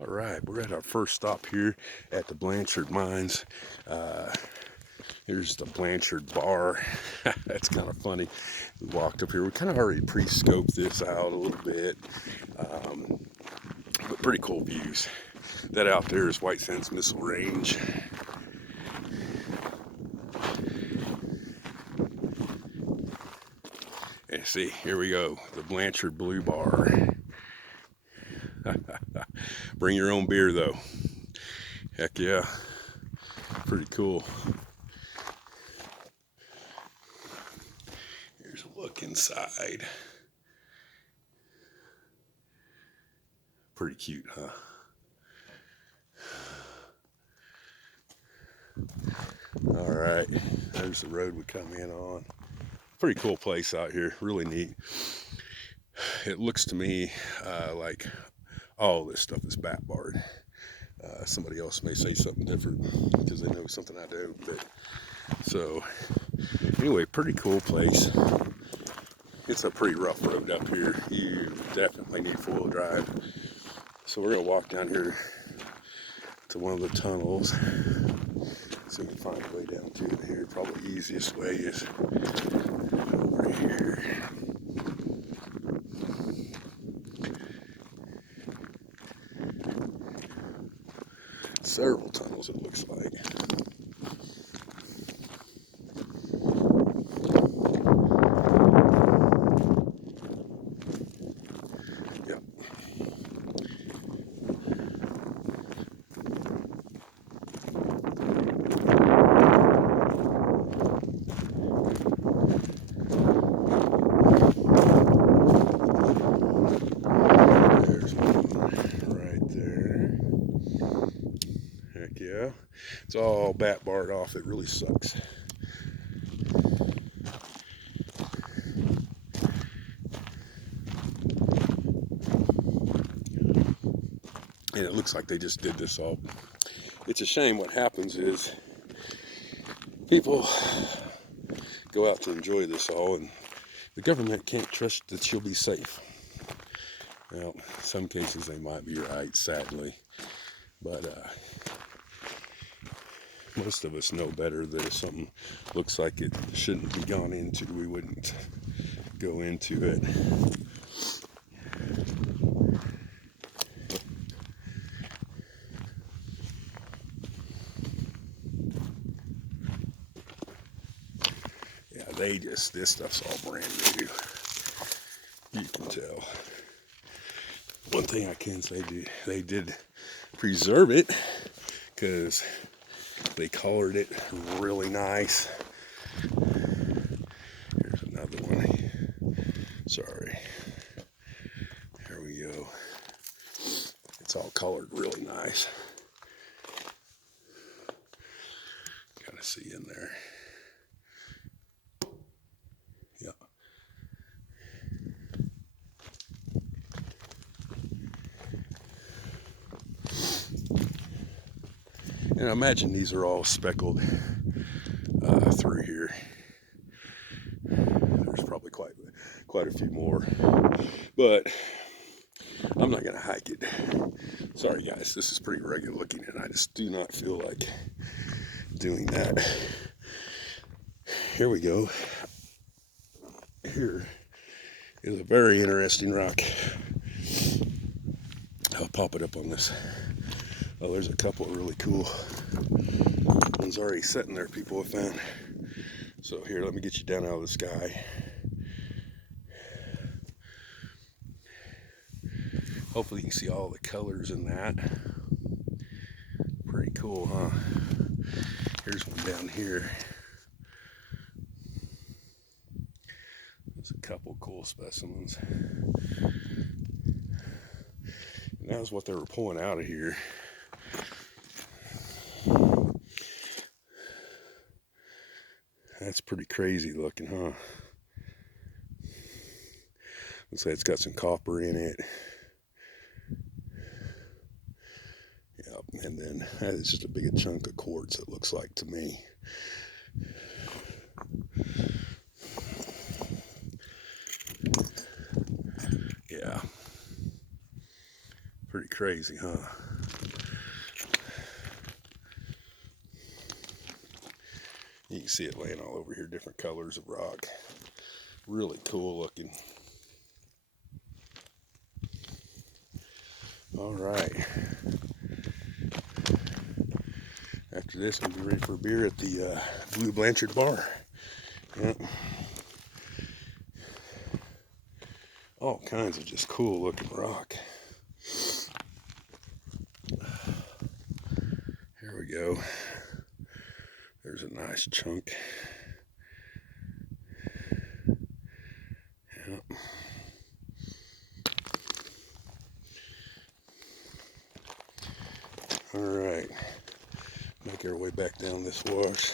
All right, we're at our first stop here at the Blanchard mines. Here's the Blanchard bar. That's kind of funny. We walked up here. We kind of already pre-scoped this out a little bit, but pretty cool views. That out there is White Sands Missile Range. And see, here we go, the Blanchard Blue Bar. Bring your own beer though. Heck yeah, pretty cool. Here's a look inside. Pretty cute, huh? All right, there's the road we come in on. Pretty cool place out here, really neat. It looks to me like all this stuff is bat barred. Somebody else may say something different because they know something I don't. But so anyway, pretty cool place. It's a pretty rough road up here. You definitely need four-wheel drive. So we're gonna walk down here to one of the tunnels. So we can find a way down to it here. Probably the easiest way is over here. Several tunnels, it looks like. Yep. There's one right there. Heck yeah. It's all bat barred off. It really sucks. And it looks like they just did this all. It's a shame. What happens is people go out to enjoy this all, and the government can't trust that you'll be safe. Well, in some cases they might be right, sadly, but most of us know better that if something looks like it shouldn't be gone into, we wouldn't go into it. Yeah, this stuff's all brand new. You can tell. One thing I can say, they did preserve it because they colored it really nice. Here's another one. Sorry. There we go. It's all colored really nice. Kind of see in there. Yeah. And I imagine these are all speckled through here. There's probably quite a few more, but I'm not gonna hike it. Sorry guys, this is pretty rugged looking, and I just do not feel like doing that. Here we go. Here is a very interesting rock. I'll pop it up on this. Oh, there's a couple of really cool ones already sitting there people have found. So here, let me get you down out of the sky. Hopefully you can see all the colors in that. Pretty cool, huh? Here's one down here. There's a couple cool specimens. And that was what they were pulling out of here. That's pretty crazy looking, huh? Looks like it's got some copper in it. Yep, and then that is just a big chunk of quartz, it looks like to me. Yeah. Pretty crazy, huh? You can see it laying all over here, different colors of rock. Really cool looking. All right. After this, we'll be ready for a beer at the Blue Blanchard bar. Yep. All kinds of just cool looking rock. Here we go. There's a nice chunk. Yep. All right. Make our way back down this wash.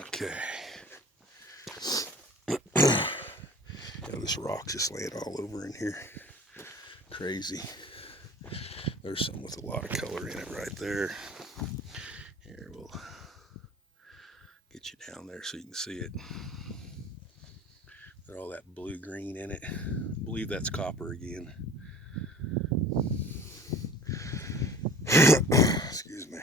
Okay. Yeah, this rock's just laying all over in here. Crazy. There's some with a lot of color in it right there. Here, we'll get you down there so you can see it. Got all that blue-green in it. I believe that's copper again. Excuse me.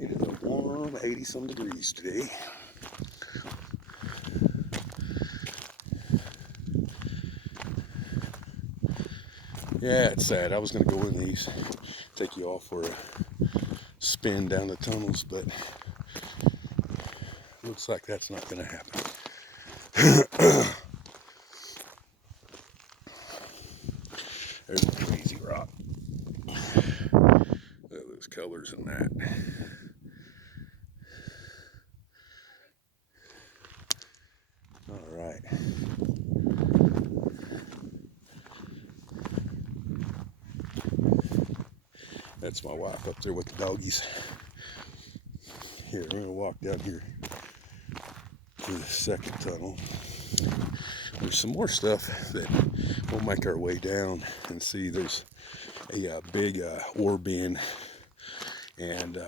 It is a warm 80-some degrees today. Yeah, it's sad. I was going to go in these, take you off for a spin down the tunnels, but looks like that's not going to happen. There's a crazy rock. Look at those colors in that. All right. That's my wife up there with the doggies. Here, we're going to walk down here to the second tunnel. There's some more stuff that we'll make our way down and see. There's a big ore bin and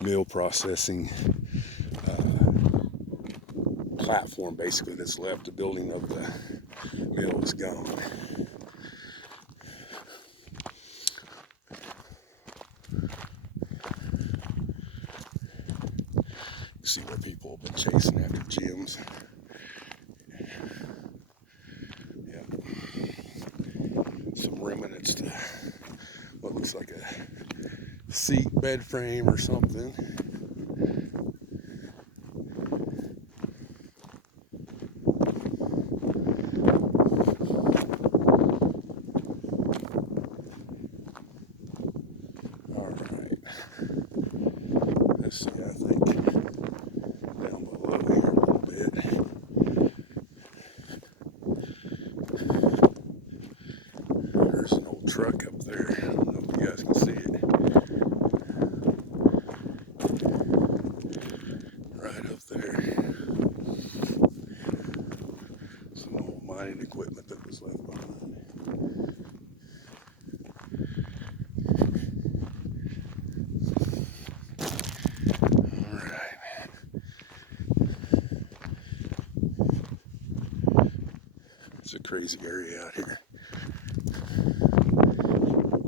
mill processing platform basically that's left. The building of the mill is gone. You see where people have been chasing after gems. Yep. Some remnants to what looks like a seat bed frame or something. Let's see, I think down below here a little bit. There's an old truck up there. I don't know if you guys can see it. Right up there. Some old mining equipment that was left behind. It's a crazy area out here.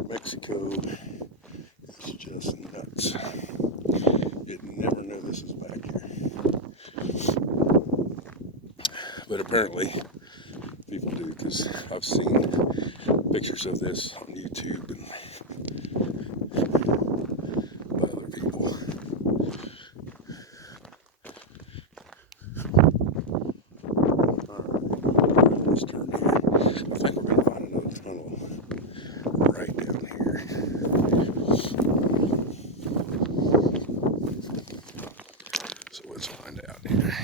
Mexico is just nuts. Didn't never know this was back here. But apparently people do, because I've seen pictures of this on YouTube and by other people. Alright, let's turn here. I think we're going to find another tunnel right down here. So let's find out here.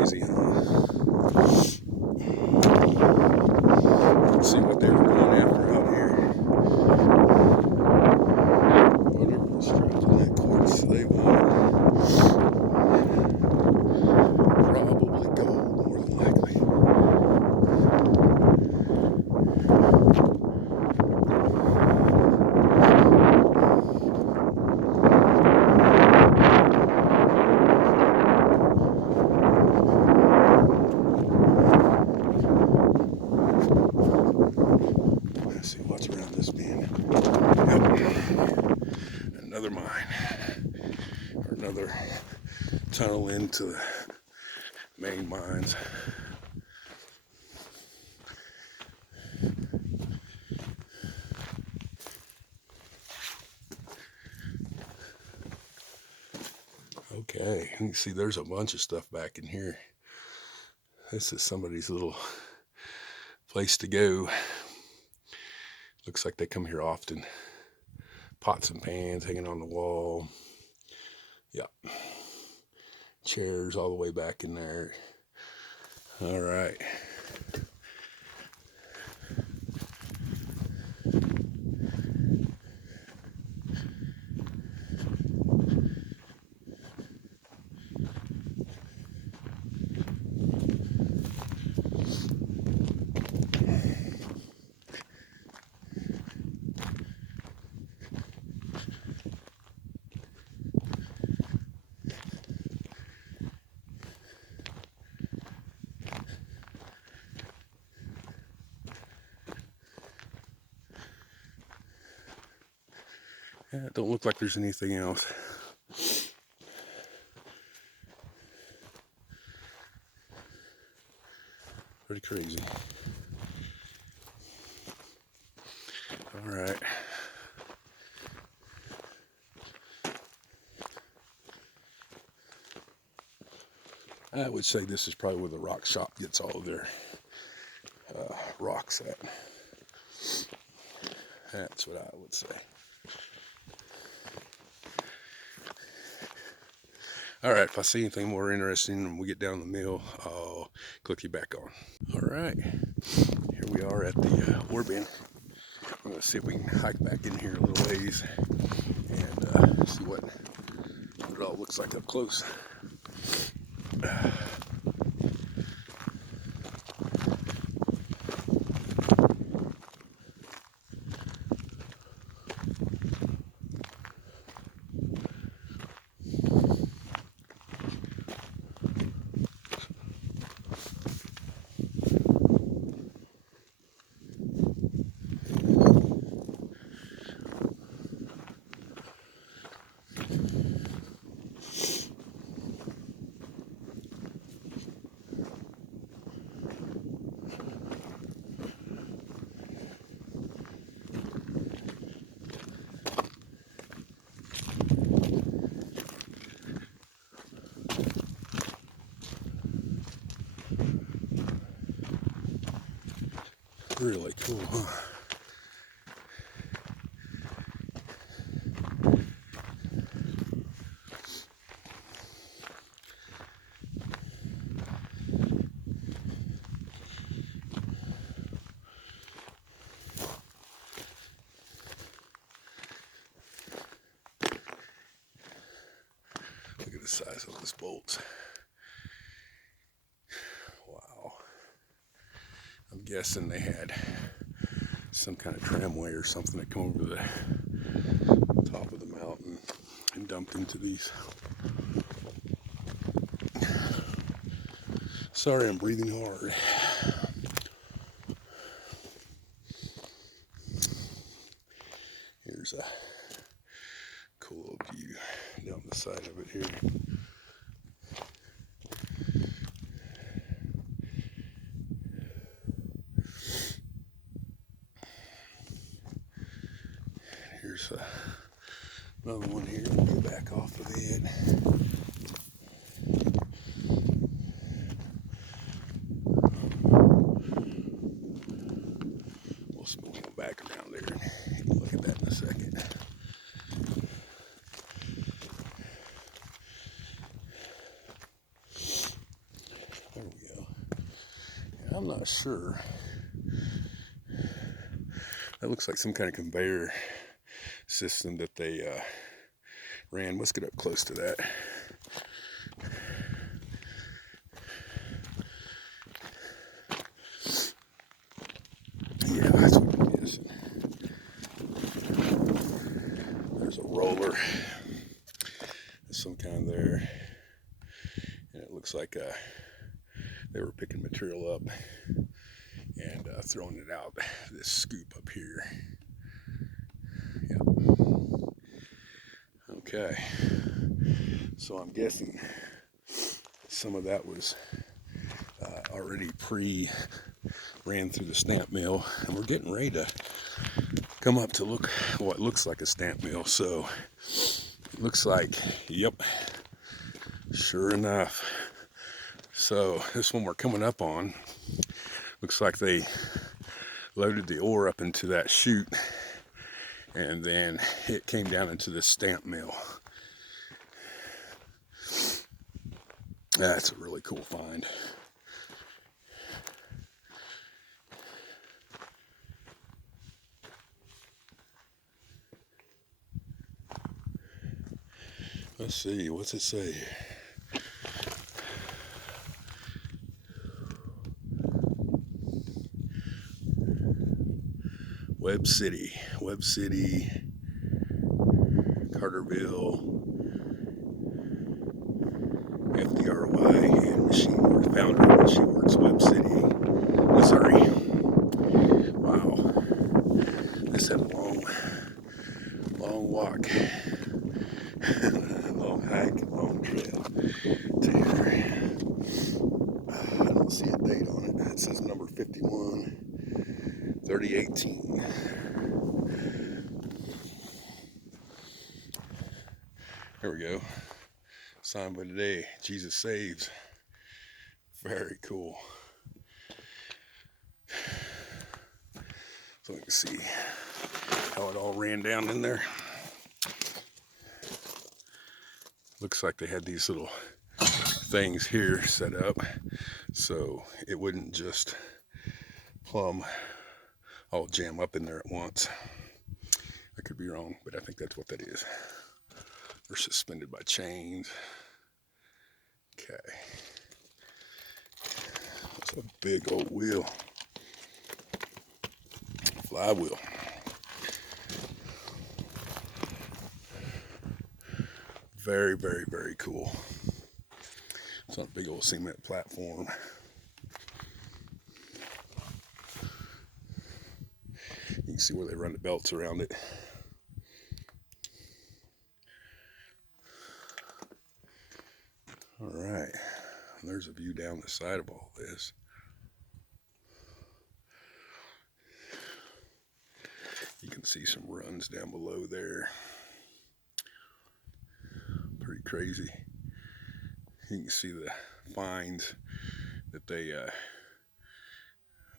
crazy, huh? Let's see what they were going after out here. Whatever was trapped in that quartz they wanted. Probably gold, more than likely. Let's see what's around this bend. Yep. Another mine. Or another tunnel into the main mines. Okay, you can see there's a bunch of stuff back in here. This is somebody's little place to go. Looks like they come here often. Pots and pans hanging on the wall. Yep. Chairs all the way back in there. All right. Yeah, it don't look like there's anything else. Pretty crazy. All right. I would say this is probably where the rock shop gets all of their rocks at. That's what I would say. All right, if I see anything more interesting when we get down the mill, I'll click you back on. All right, here we are at the ore bin. I'm gonna see if we can hike back in here a little ways and see what it all looks like up close. Really cool, huh? Look at the size of those bolts. Wow. I'm guessing they had some kind of tramway or something that come over the top of the mountain and dumped into these. Sorry, I'm breathing hard. Here's a cool view down the side of it here. Here's another one here. We'll get back off of it. We'll go back around there and look at that in a second. I'm not sure. That looks like some kind of conveyor system that they ran. Let's get up close to that. Yeah, that's what it is. There's a roller. There's some kind there. And it looks like they were picking material up and throwing it out this scoop up here. Yep. Okay. So I'm guessing some of that was already ran through the stamp mill, and we're getting ready to come up to look what looks like a stamp mill. So it looks like, yep, sure enough. So this one we're coming up on looks like they loaded the ore up into that chute, and then it came down into the stamp mill. That's a really cool find. Let's see, what's it say? Webb City, Carterville, FDRY, and Machine Works, founder of Machine Works, Webb City, Missouri. Wow, this had a long walk, long hike, long trail to here. I don't see a date on it. It says number 51, 3018. There we go. Sign by today, Jesus saves. Very cool. So we can see how it all ran down in there. Looks like they had these little things here set up so it wouldn't just plumb all jam up in there at once. I could be wrong, but I think that's what that is. They're suspended by chains. Okay. That's a big old wheel. Flywheel. Very, very, very cool. It's on a big old cement platform. You can see where they run the belts around it. All right, there's a view down the side of all this. You can see some runs down below there. Pretty crazy. You can see the fines that they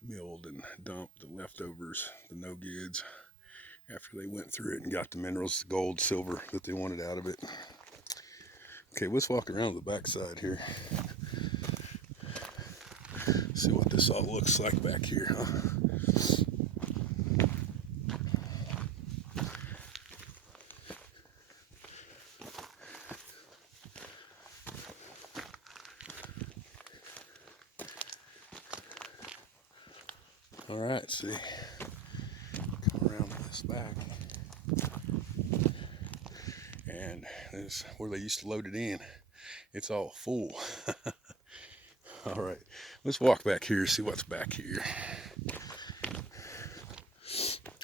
milled and dumped, the leftovers, the no goods, after they went through it and got the minerals, gold, silver that they wanted out of it. Okay, let's walk around the backside here. See what this all looks like back here, huh? All right, see, come around this back, and this is where they used to load it in. It's all full. All right, let's walk back here, see what's back here.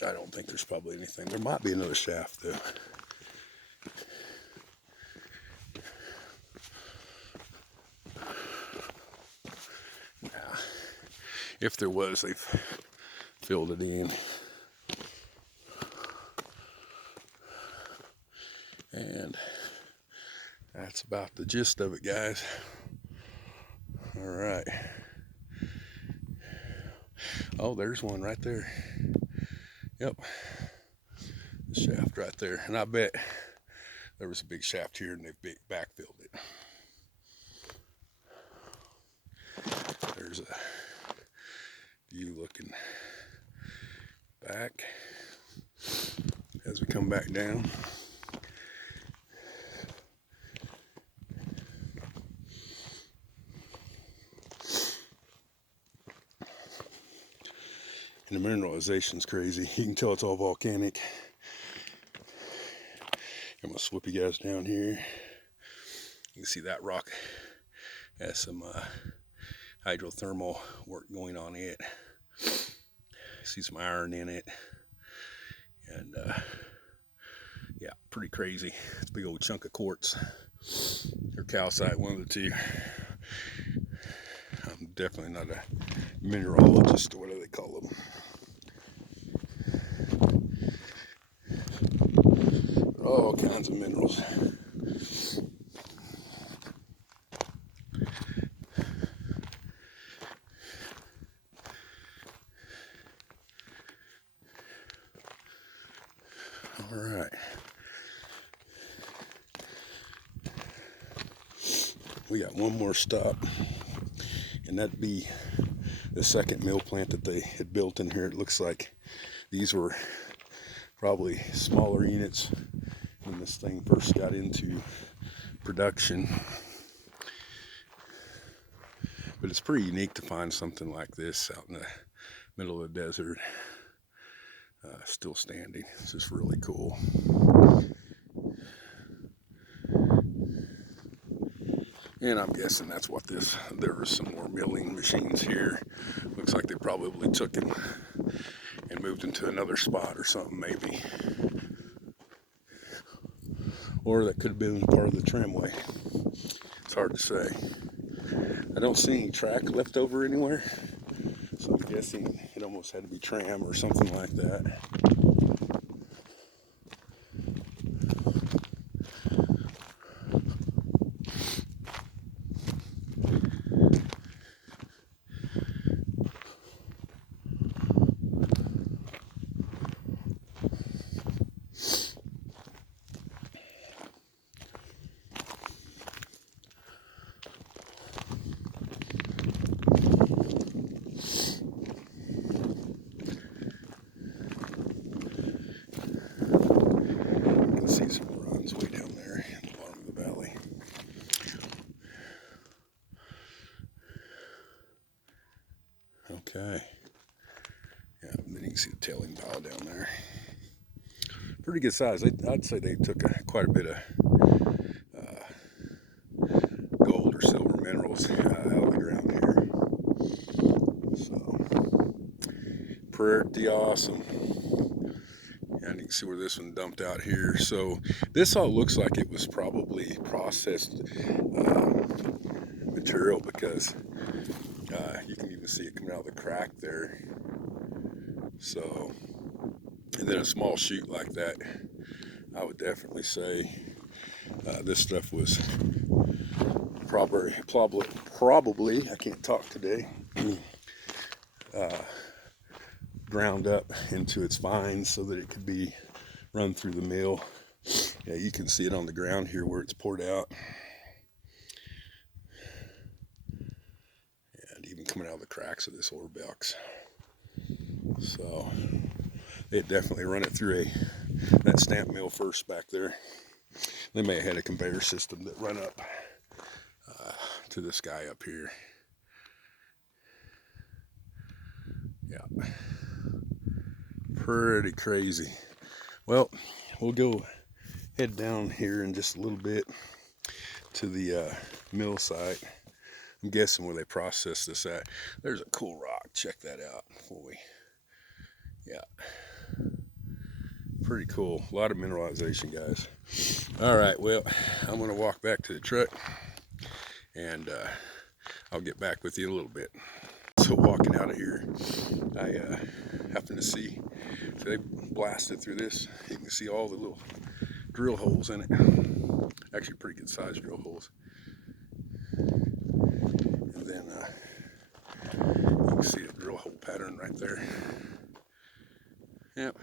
I don't think there's probably anything. There might be another shaft though. Nah, if there was, they've filled it in. And that's about the gist of it, guys. All right. Oh, there's one right there. Yep. The shaft right there. And I bet there was a big shaft here and they've backfilled it. view looking back as we come back down. And the mineralization's crazy. You can tell it's all volcanic. I'm gonna swip you guys down here. You can see that rock has some hydrothermal work going on it. See some iron in it, and yeah, pretty crazy. It's a big old chunk of quartz or calcite, one of the two. I'm definitely not a mineralogist, or what do they call them? All kinds of minerals. All right. We got one more stop, and that'd be the second mill plant that they had built in here. It looks like these were probably smaller units when this thing first got into production. But it's pretty unique to find something like this out in the middle of the desert, still standing. It's just really cool. And I'm guessing that's what this, there were some more milling machines here. Looks like they probably took him and moved him to another spot or something, maybe. Or that could have been part of the tramway. It's hard to say. I don't see any track left over anywhere, so I'm guessing it almost had to be tram or something like that. See some runs way down there in the bottom of the valley. Okay. Yeah, then you can see the tailing pile down there. Pretty good size. I'd say they took quite a bit of gold or silver minerals out of the ground here. So, pretty awesome. And you can see where this one dumped out here. So this all looks like it was probably processed material, because you can even see it coming out of the crack there. So, and then a small chute like that, I would definitely say this stuff was probably, I can't talk today, ground up into its fines so that it could be run through the mill. Yeah, you can see it on the ground here where it's poured out, and even coming out of the cracks of this ore box. So they definitely run it through that stamp mill first back there. They may have had a conveyor system that run up to this guy up here. Yeah, pretty crazy. Well, we'll go head down here in just a little bit to the mill site. I'm guessing where they process this at. There's a cool rock. Check that out before we. Yeah, pretty cool. A lot of mineralization, guys. All right, well, I'm gonna walk back to the truck, and I'll get back with you in a little bit. So walking out of here, I happened to see, so they blasted through this. You can see all the little drill holes in it. Actually pretty good sized drill holes. And then you can see the drill hole pattern right there. Yep,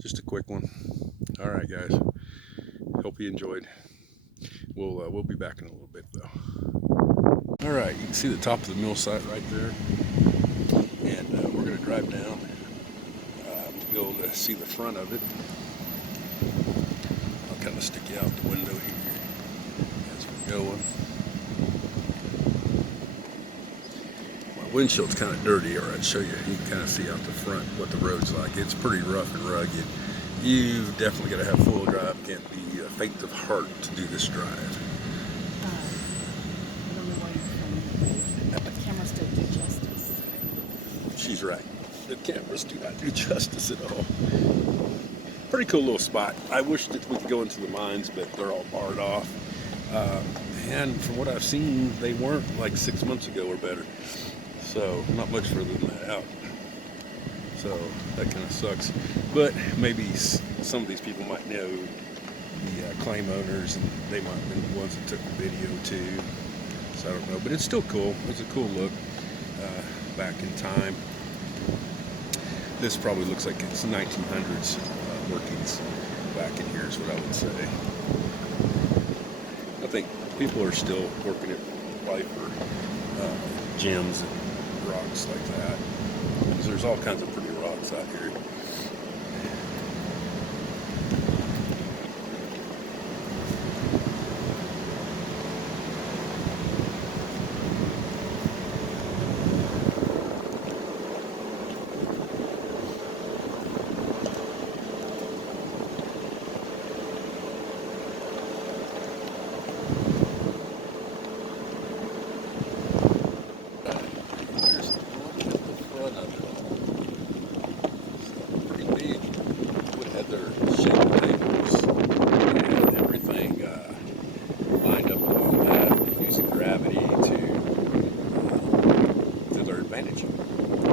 just a quick one. All right, guys, hope you enjoyed. We'll be back in a little bit though. All right, you can see the top of the mill site right there. and we're going to drive down. Be able to see the front of it. I'll kind of stick you out the window here as we're going. My windshield's kind of dirty, or I'd show you. You can kind of see out the front what the road's like. It's pretty rough and rugged. You've definitely got to have full drive. Can't be faint of heart to do this drive. I don't know why you're filming. The cameras don't do justice. She's right. The cameras do not do justice at all. Pretty cool little spot. I wish that we could go into the mines, but they're all barred off. And from what I've seen, they weren't like 6 months ago or better. So not much further than that out. So that kind of sucks. But maybe some of these people might know the claim owners, and they might have been the ones that took the video too. So I don't know, but it's still cool. It's a cool look back in time. This probably looks like it's 1900s workings back in here is what I would say. I think people are still working it probably for gems and rocks like that. Because there's all kinds of pretty rocks out here.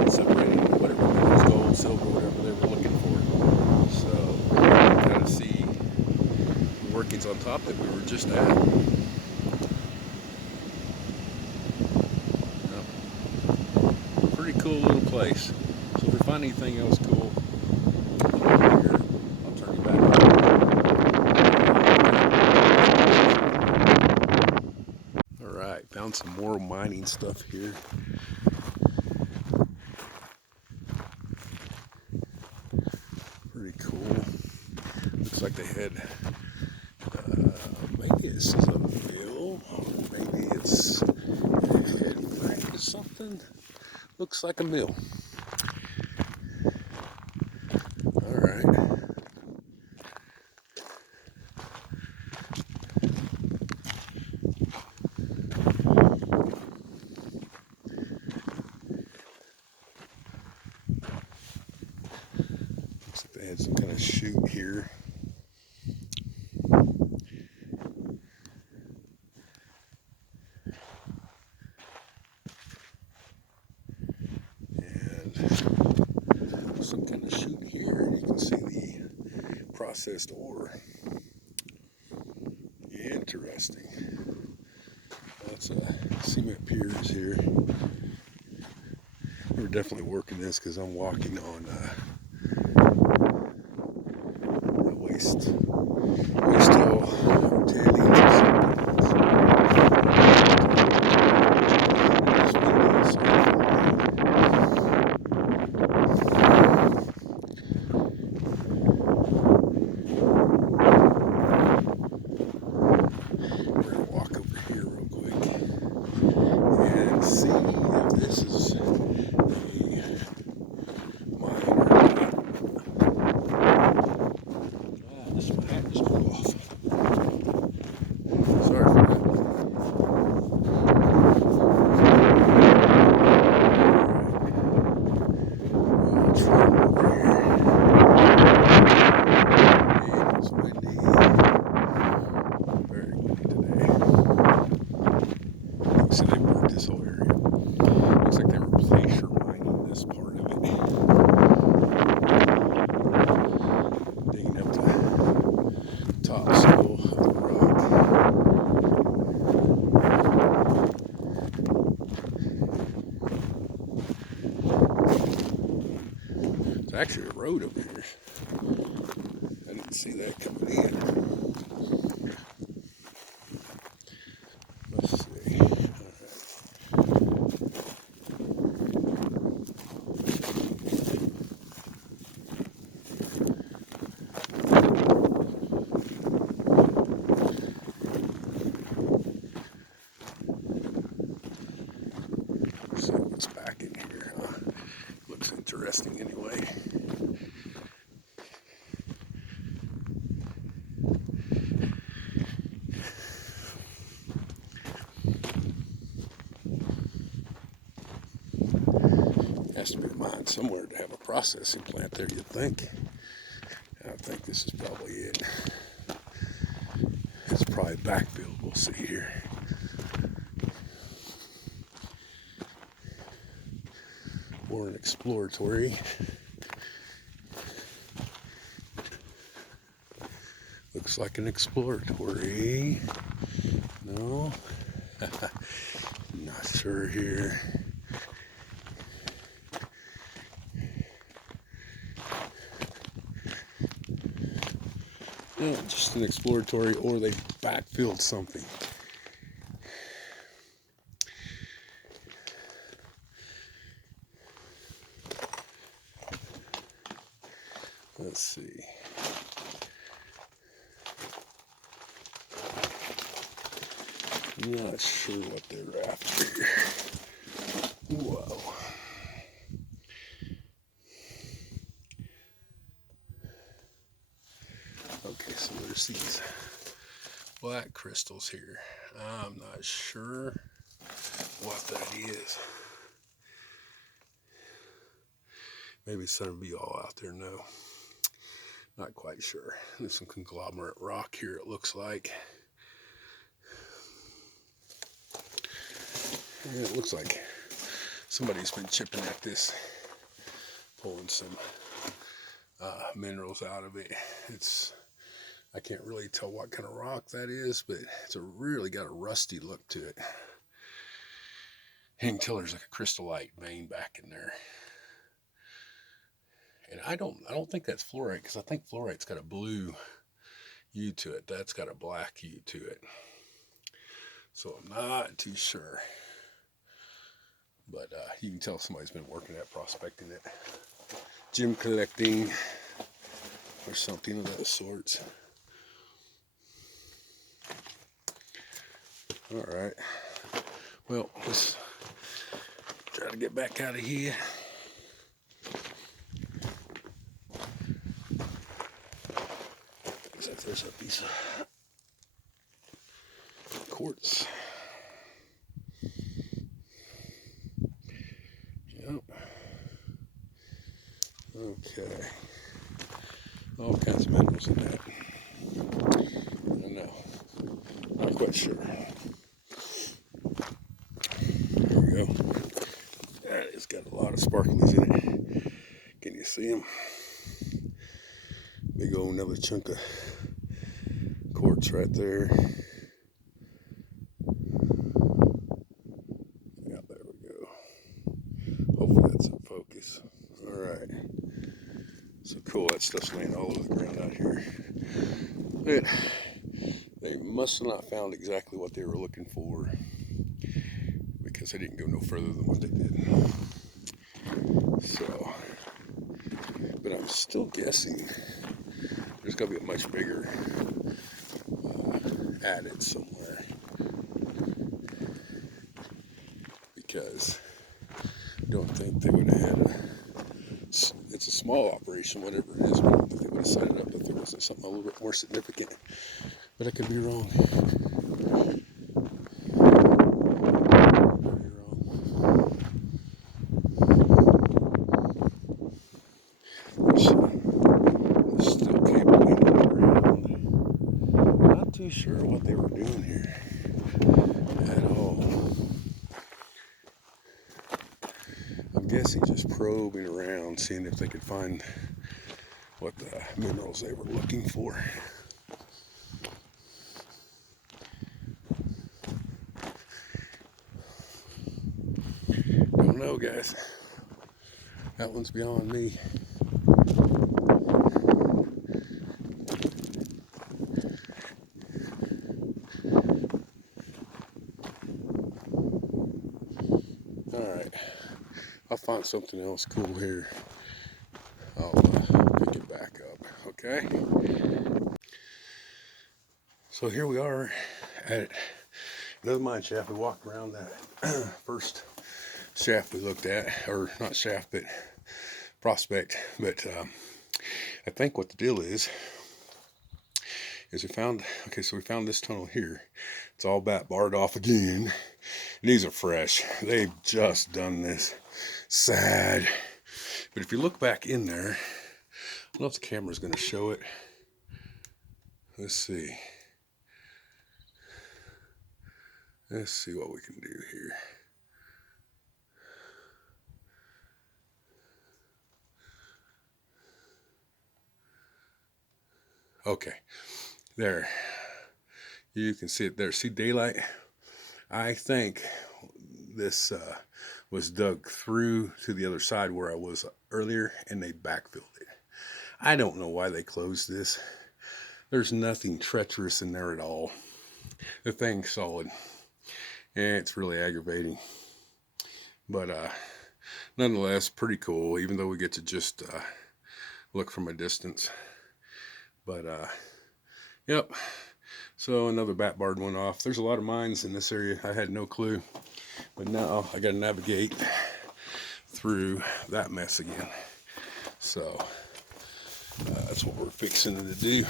Separating whatever it was, gold, silver, whatever they were looking for. So you can kind of see the workings on top that we were just at. Yep. Pretty cool little place. So if we find anything else cool here, I'll turn you back on. Alright, found some more mining stuff here. Pretty cool. Looks like they had, maybe this is a mill, maybe it's a head or something. Looks like a mill. Alright. They had some kind of chute here. And some kind of chute here. You can see the processed ore. Interesting. Lots of cement piers here. We're definitely working this because I'm walking on waste oil or tailings or something. We're gonna walk over here real quick and see if this is a mine or not. My hat just blew off. Sorry for that. It's raining over here. And it's windy. Very windy today. So they worked this whole area. Looks like they were glacier mining this part of it. Digging up the topsoil of the rock. There's actually a road over here. I didn't see that coming in. Let's see. interesting anyway. Has to be a mine somewhere to have a processing plant there, you'd think. I think this is probably it. It's probably backfilled, we'll see here. Or an exploratory. Looks like an exploratory. No? Not sure here. Yeah, just an exploratory, or they backfilled something. Let's see. Not sure what they're after here. Whoa. Okay, so there's these black crystals here. I'm not sure what that is. Maybe some of you all out there know. Not quite sure. There's some conglomerate rock here, it looks like. Yeah, it looks like somebody's been chipping at this, pulling some minerals out of it. I can't really tell what kind of rock that is, but it's really got a rusty look to it. You can tell there's like a crystallite vein back in there. And I don't think that's fluorite, because I think fluorite's got a blue hue to it. That's got a black hue to it. So I'm not too sure. But you can tell somebody's been working at prospecting it. Gem collecting or something of that sort. Alright. Well, let's try to get back out of here. Looks like there's a piece of quartz. Yep. Okay. All kinds of minerals in that. I don't know. Not quite sure. There we go. It's got a lot of sparklies in it. Can you see them? Big old another chunk of quartz right there. Yeah, there we go. Hopefully that's in focus. Alright. So cool, that stuff's laying all over the ground out here. But they must have not found exactly what they were looking for, because they didn't go no further than what they did. So, but I'm still guessing there's got to be a much bigger added somewhere, because I don't think they would have had it's a small operation, whatever it is, but I don't think they would have set it up if there wasn't something a little bit more significant. But I could be wrong. There's still cable in the ground. Not too sure what they were doing here at all. I'm guessing just probing around, seeing if they could find what the minerals they were looking for. Don't know, guys. That one's beyond me. Alright, I'll find something else cool here. I'll pick it back up, okay? So here we are at another mine shaft. We walked around that first shaft we looked at, or not shaft, but prospect. But I think what the deal is we found, okay, so we found this tunnel here. It's all barred off again. These are fresh. They've just done this. Sad. But if you look back in there, I don't know if the camera's going to show it. Let's see. Let's see what we can do here. Okay, there. You can see it there. See daylight? I think this was dug through to the other side where I was earlier, and they backfilled it. I don't know why they closed this. There's nothing treacherous in there at all. The thing's solid, and it's really aggravating. But nonetheless, pretty cool, even though we get to just look from a distance. But yep, so another bat barred went off. There's a lot of mines in this area. I had no clue, but now I got to navigate through that mess again. So that's what we're fixing to do.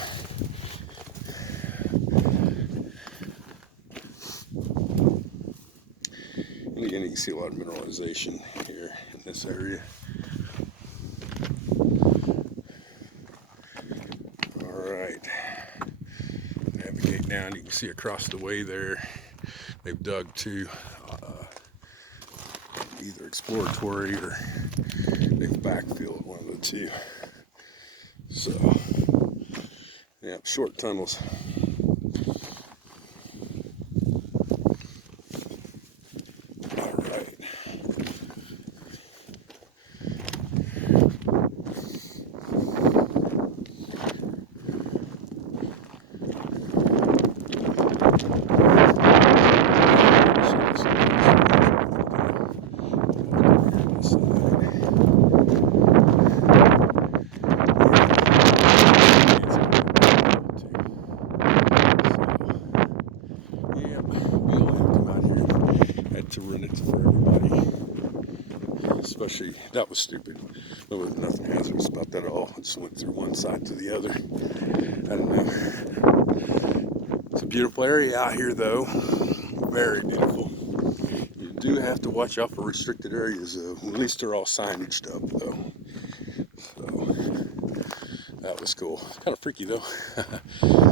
And again, you can see a lot of mineralization here in this area. Navigate down, you can see across the way there they've dug to either exploratory or they've backfilled, one of the two. So yeah, short tunnels. All right. To run it for everybody, especially that was stupid. There was nothing hazardous about that at all. I just went through one side to the other. I don't know. It's a beautiful area out here, though. Very beautiful. You do have to watch out for restricted areas, though. At least they're all signaged up, though. So that was cool. Kind of freaky, though.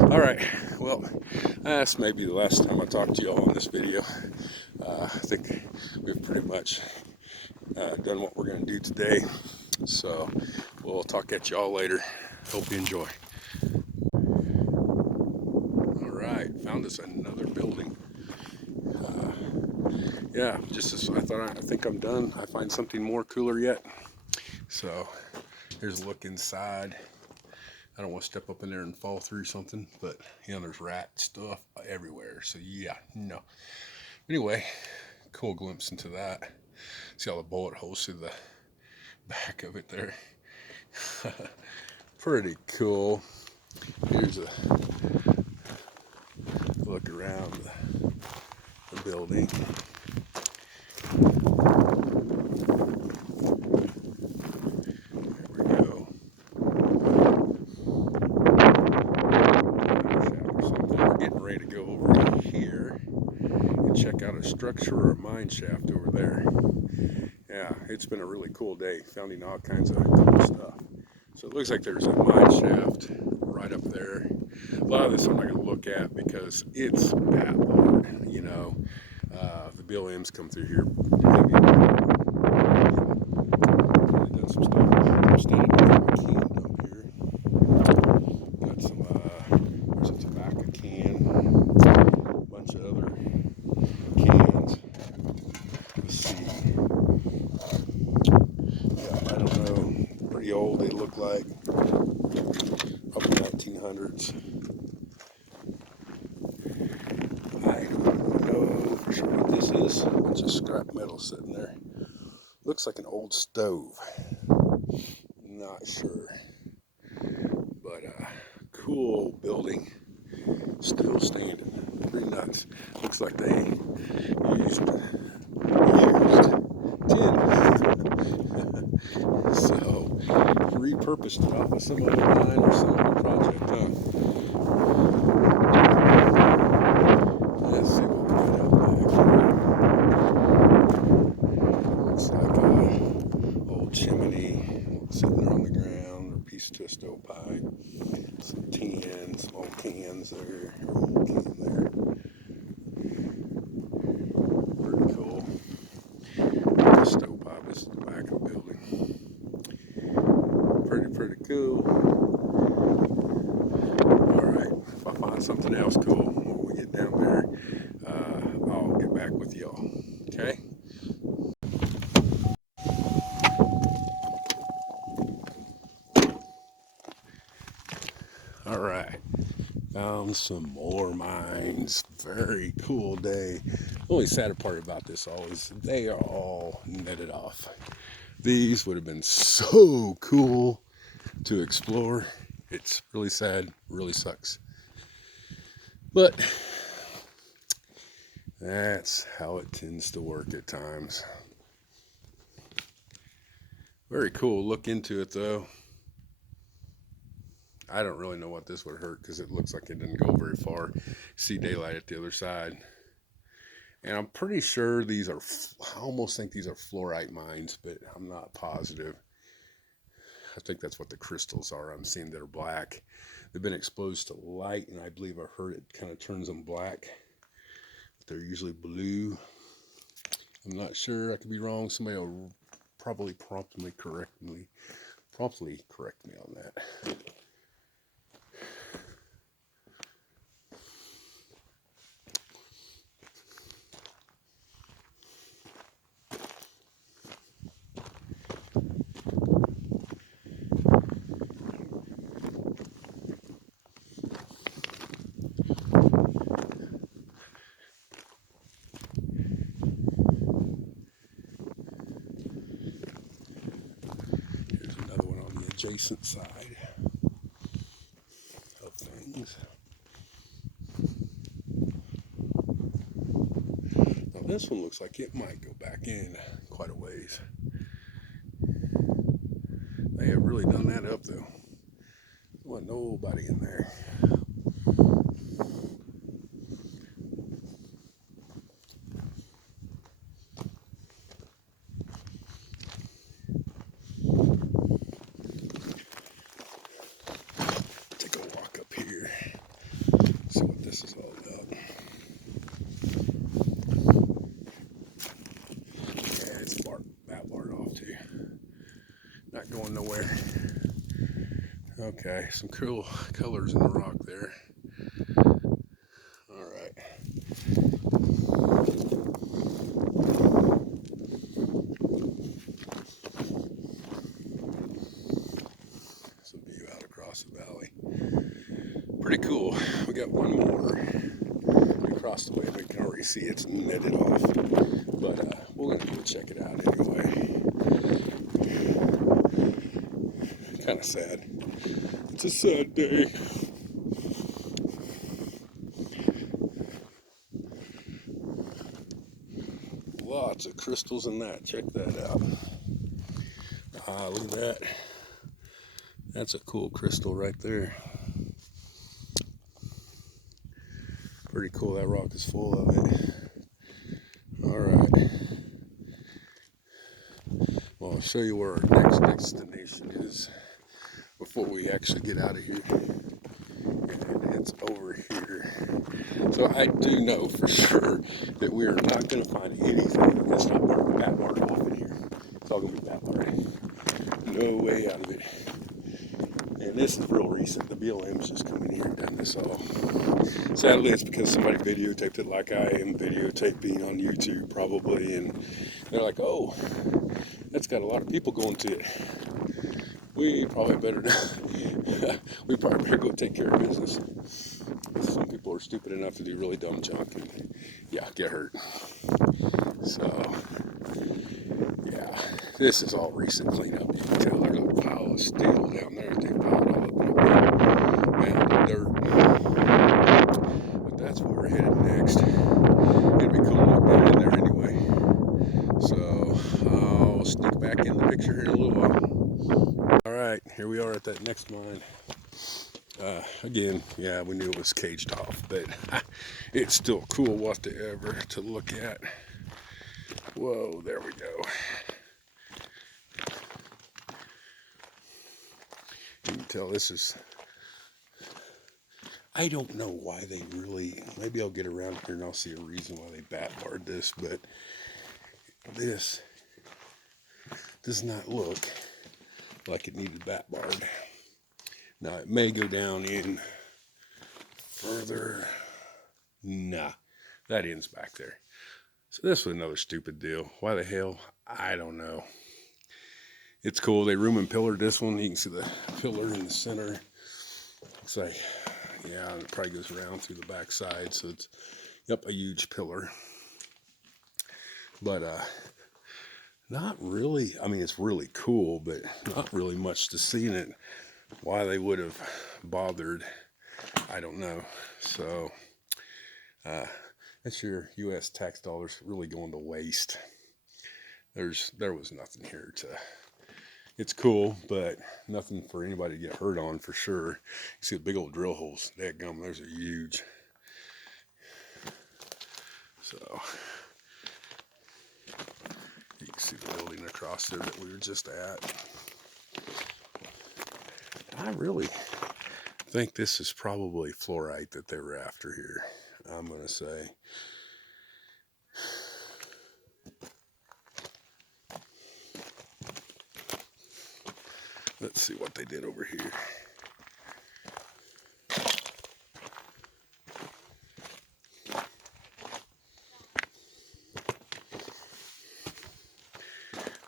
All right. Well, that's maybe the last time I talk to y'all on this video. I think we've pretty much done what we're going to do today. So we'll talk at y'all later. Hope you enjoy. All right, found us another building. Yeah, just as I think I'm done. I find something more cooler yet. So here's a look inside. I don't want to step up in there and fall through something, but you know, there's rat stuff everywhere. So yeah, no. Anyway, cool glimpse into that. See all the bullet holes through the back of it there. Pretty cool. Here's a look around the building. There we go. We're getting ready to go over here and check out a structure or a mine shaft over there. Yeah, it's been a really cool day, finding all kinds of cool stuff. So it looks like there's a mine shaft right up there. A lot of this I'm not going to look at because it's that hard, you know. The BLM's come through here heavy. Really done some stuff. I'm standing with a can up here. Got some, there's a tobacco can, a bunch of other cans. Let's see. Yeah, I don't know. Pretty old, they look like. Probably 1900s. I don't know for sure what this is. It's just scrap metal sitting there. Looks like an old stove. Not sure. But cool building. Still standing. Pretty nuts. Looks like they used tin. So repurposed it off of some other mine or some other project, huh? Let's see what we got out back. Looks like a old chimney sitting there on the ground, or a piece of a stovepipe. Some tin, small cans there, old can there. Pretty cool. The stovepipe is at the back of the building. Pretty cool. Alright, if I find something else cool when we get down there, I'll get back with y'all. Okay? Alright. Found some more mines. Very cool day. The only sad part about this all is they are all netted off. These would have been so cool to explore. It's really sad, really sucks. But that's how it tends to work at times. Very cool. Look into it though. I don't really know what this would hurt because it looks like it didn't go very far. See daylight at the other side. And I'm pretty sure these are, I almost think these are fluorite mines, but I'm not positive. I think that's what the crystals are. I'm seeing they're black. They've been exposed to light, and I believe I heard it kind of turns them black. But they're usually blue. I'm not sure. I could be wrong. Somebody will probably promptly correct me on that. Adjacent side of things. Now this one looks like it might go back in quite a ways. They have really done that up though. There wasn't nobody in there. Not going nowhere. Okay, some cool colors in the rock there. All right. Some view out across the valley. Pretty cool. We got one more across the way. We can already see it's netted off, but we're gonna go check it out anyway. Kind of sad. It's a sad day. Lots of crystals in that. Check that out. Look at that. That's a cool crystal right there. Pretty cool. That rock is full of it. All right. Well, I'll show you where our next destination is before we actually get out of here. And it's over here. So I do know for sure that we are not going to find anything that's not bat marked off in here. It's all going to be bat marked. No way out of it. And this is real recent. The BLM's just come in here and done this all. Sadly, it's because somebody videotaped it like I am videotaping on YouTube probably. And they're like, oh, that's got a lot of people going to it. We probably better go take care of business. Some people are stupid enough to do really dumb junk and yeah, get hurt. So yeah, this is all recent cleanup. You can tell there's a pile of steel down there. They piled all up in a big mound of dirt. But that's where we're headed next. It'd be cool to look down in there anyway. So I'll sneak back in the picture here in a little while. All right, here at that next mine. Again, yeah, we knew it was caged off, but it's still cool whatever to look at. Whoa, there we go. You can tell this is, I don't know why they really, maybe I'll get around here and I'll see a reason why they bat barred this, but this does not look like it needed bat barred. Now it may go down in further. Nah, that ends back there. So this was another stupid deal. Why the hell? I don't know. It's cool. They room and pillared this one. You can see the pillar in the center. Looks like, yeah, it probably goes around through the back side. So it's, yep, a huge pillar. But not really. I mean, it's really cool, but not really much to see in it. Why they would have bothered, I don't know. So that's your U.S. tax dollars really going to waste. There was nothing here to. It's cool, but nothing for anybody to get hurt on for sure. You see the big old drill holes. Dadgum, those are huge. So you can see the building across there that we were just at. I really think this is probably fluorite that they were after here. I'm going to say. Let's see what they did over here.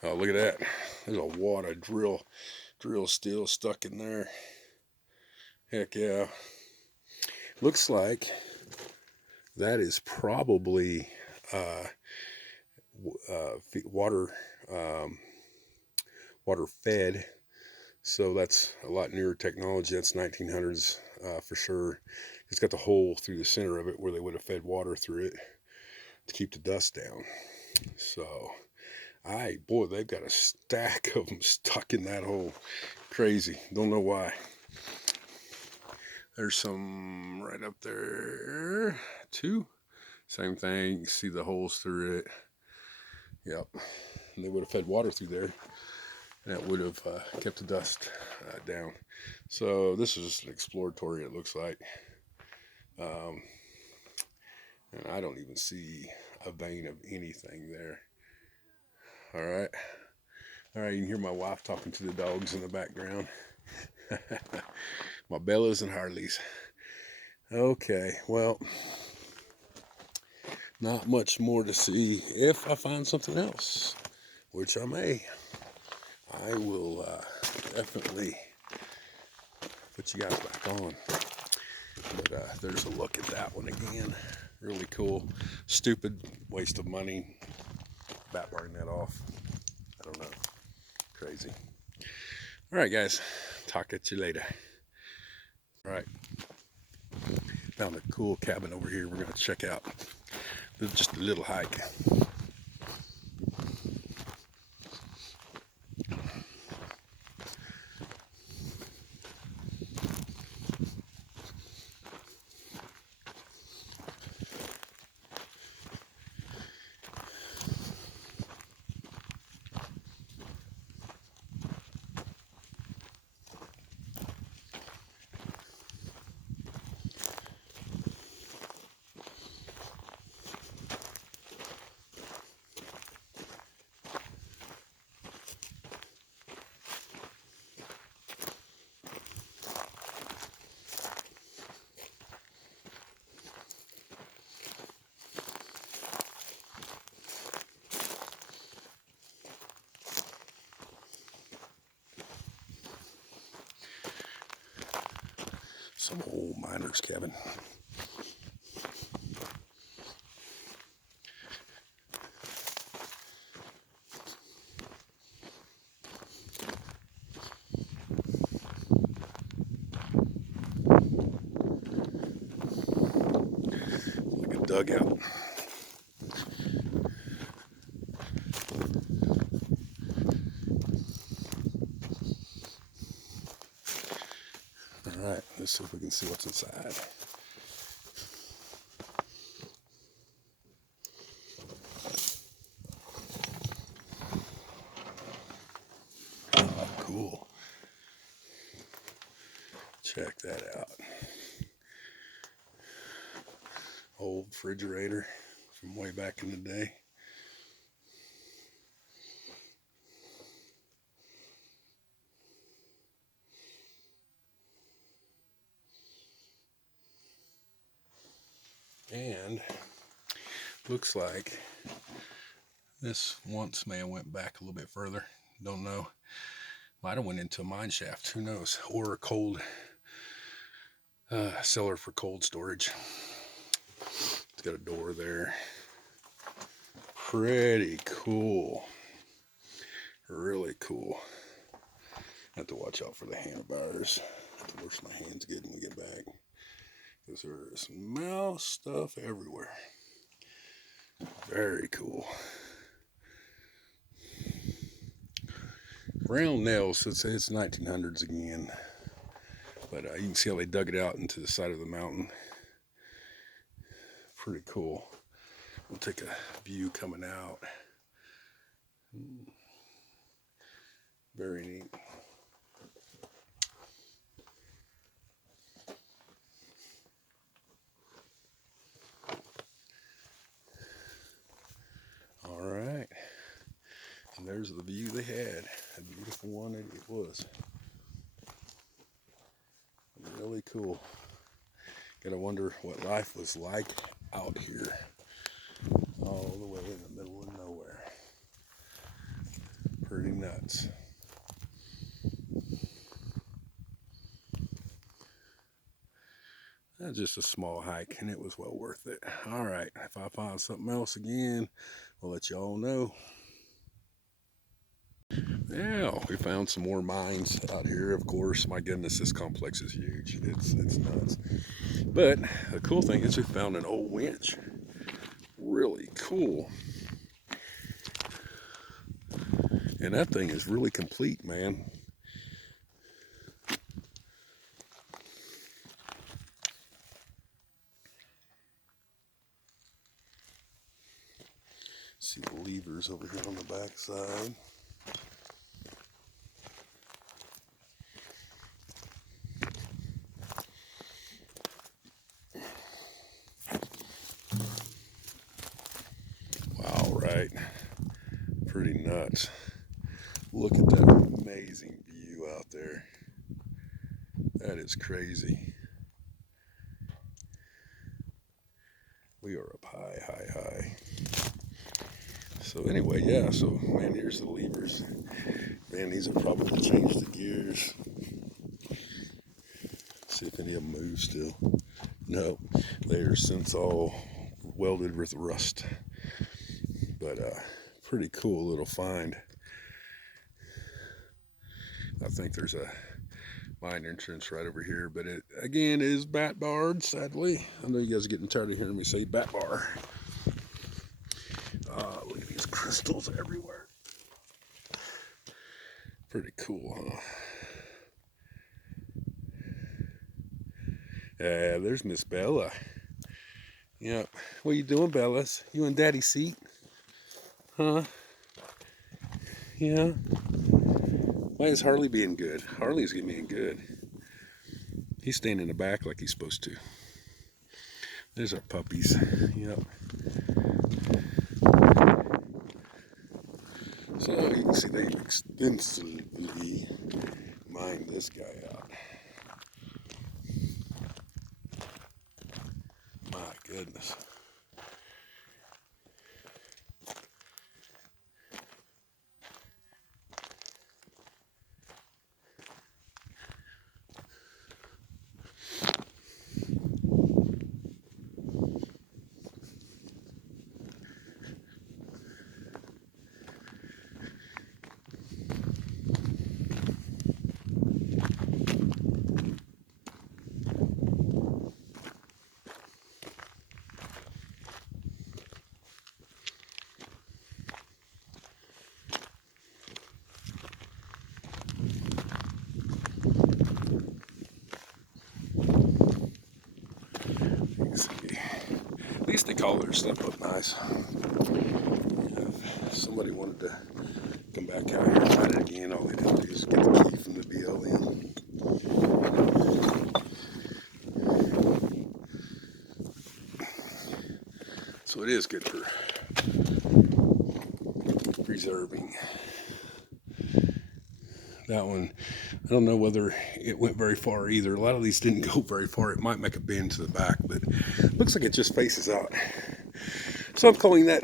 Oh, look at that. There's a wad of drill steel stuck in there. Heck yeah. Looks like that is probably water fed. So that's a lot newer technology. That's 1900s for sure. It's got the hole through the center of it where they would have fed water through it to keep the dust down. So, boy, they've got a stack of them stuck in that hole. Crazy. Don't know why. There's some right up there. Two. Same thing. You see the holes through it. Yep. And they would have fed water through there. And that would have kept the dust down. So this is exploratory, it looks like. And I don't even see a vein of anything there. All right. You can hear my wife talking to the dogs in the background. My Bellas and Harleys. Okay, well, not much more to see. If I find something else, which I may, I will definitely put you guys back on. But there's a look at that one again. Really cool. Stupid waste of money. Bat barring that off. I don't know. Crazy. All right, guys. Talk at you later. All right. Found a cool cabin over here we're going to check out. Just a little hike. Some old miner's cabin. Like a dugout. see if we can see what's inside. Oh, cool. Check that out. Old refrigerator from way back in the day. And looks like this once may have went back a little bit further. Don't know. Might have went into a mine shaft. Who knows? Or a cold cellar for cold storage. It's got a door there. Pretty cool. Really cool. Have to watch out for the handlebars. Have to wash my hands good when we get back, because there's mouse stuff everywhere. Very cool. Round nails. It's 1900s again, but you can see how they dug it out into the side of the mountain. Pretty cool. We'll take a view coming out. Very neat. All right. And there's the view they had. A beautiful one it was. Really cool. Gotta wonder what life was like out here. All the way in the middle of nowhere. Pretty nuts. That's just a small hike, and it was well worth it. All right, if I find something else again, we'll let you all know. Yeah, we found some more mines out here, of course. My goodness, this complex is huge. It's nuts. But the cool thing is we found an old winch. Really cool. And that thing is really complete, man. See the levers over here on the back side. Wow, right. Pretty nuts. Look at that amazing view out there. That is crazy. We are up high, high, high. So anyway, yeah, so man, here's the levers. Man, these have probably changed the gears. See if any of them move still. No, they are since all welded with rust. But pretty cool little find. I think there's a mine entrance right over here, but it again is bat barred, sadly. I know you guys are getting tired of hearing me say bat bar. Look at these crystals everywhere. Pretty cool, huh? Yeah, there's Miss Bella. Yep. What you doing, Bellas? You in Daddy's seat? Huh? Yeah. Why is Harley being good? Harley's being good. He's staying in the back like he's supposed to. There's our puppies. Yep. So you can see they extensively mined this guy out. My goodness. step up nice. If somebody wanted to come back out here and find it again, all they have to do is get the key from the BLM. So it is good for preserving. That one, I don't know whether it went very far either. A lot of these didn't go very far. It might make a bend to the back, but it looks like it just faces out. So I'm calling that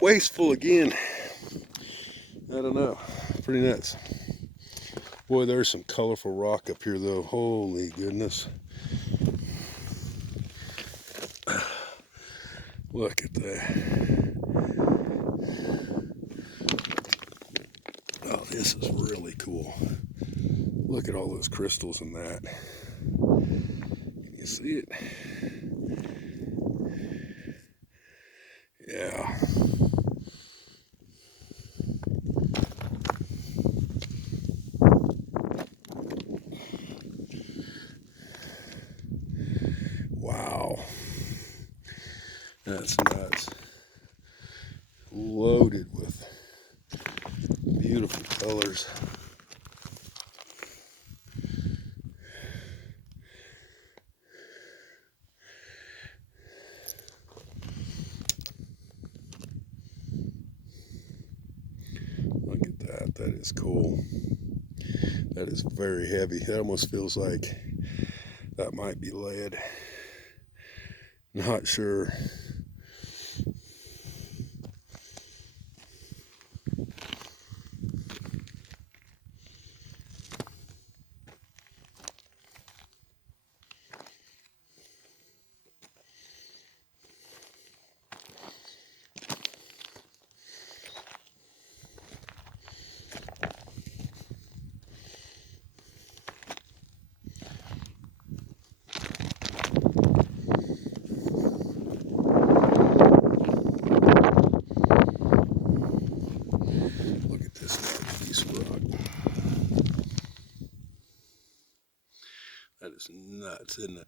wasteful again. I don't know. Pretty nuts. Boy, there's some colorful rock up here though. Holy goodness. Look at that. Oh, this is really cool. Look at all those crystals in that. Can you see it? Yeah. Wow. That's nuts. Loaded with beautiful colors. Look at that. That is cool. That is very heavy. That almost feels like that might be lead. Not sure. Look at this piece of rock. That is nuts, isn't it?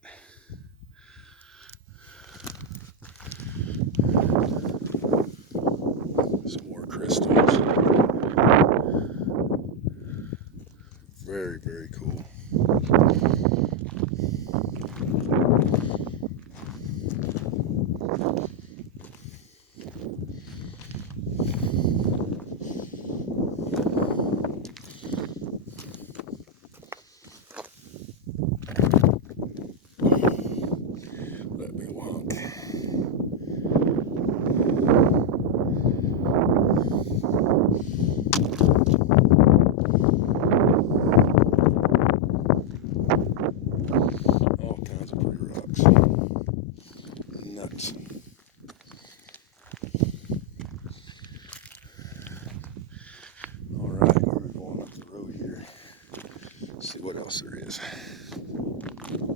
Some more crystals. Very, very cool. Let me walk. All kinds of pretty rocks. Nuts. All right, we're going up the road here. See what else there is.